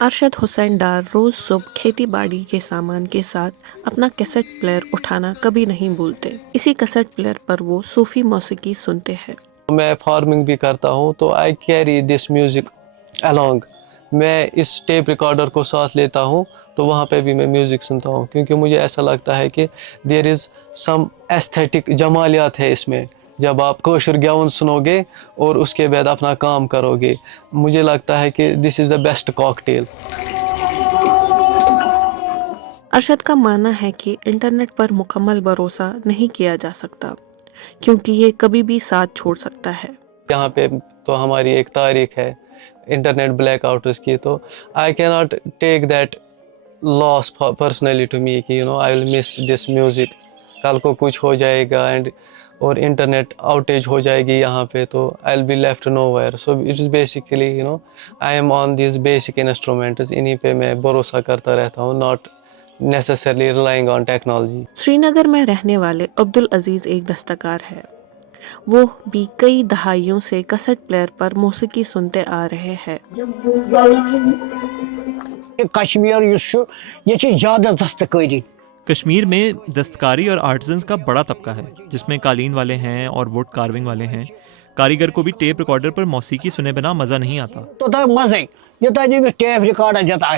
अरशद हुसैन डार रोज़ सुबह खेती बाड़ी के सामान के साथ अपना कैसेट प्लेयर उठाना कभी नहीं भूलते। इसी कैसेट प्लेयर पर वो सूफी मौसीकी सुनते हैं। मैं फार्मिंग भी करता हूँ तो I carry this music along. मैं इस टेप रिकॉर्डर को साथ लेता हूँ तो वहाँ पे भी मैं म्यूज़िक सुनता हूँ, क्योंकि मुझे ऐसा लगता है कि देयर इज़ सम एस्थेटिक जमालियात है इसमें। जब आप कोशर ग्याउन सुनोगे और उसके बाद अपना काम करोगे, मुझे लगता है कि this is the best cocktail. Arshad का मानना है कि इंटरनेट पर मुकम्मल भरोसा नहीं किया जा सकता, क्योंकि ये कभी भी साथ छोड़ सकता है। यहाँ पे तो हमारी एक तारीख है इंटरनेट ब्लैक आउट्स की, तो I can not take that loss personally to me कि I will miss this music. कल को कुछ हो जाएगा एंड और इंटरनेट आउटेज हो जाएगी यहाँ पे, तो I will be left nowhere. So it is basically I am on this basic instruments, इन्हीं पे मैं भरोसा करता रहता हूँ, not necessarily relying on technology. Srinagar में रहने वाले अब्दुल अजीज एक दस्तकार है। वो भी कई दहाइयों से कैसेट प्लेयर पर मौसीकी सुनते आ रहे हैं। कश्मीर ये ज़्यादा दस्तकारी। कश्मीर में दस्तकारी और आर्टिजन्स का बड़ा तबका है, जिसमें कालीन वाले हैं और वुड कार्विंग वाले हैं। कारीगर को भी टेप रिकॉर्डर पर मौसीकी सुने बिना मज़ा नहीं आता। तो मज़े ये टेप रिकॉर्डर जता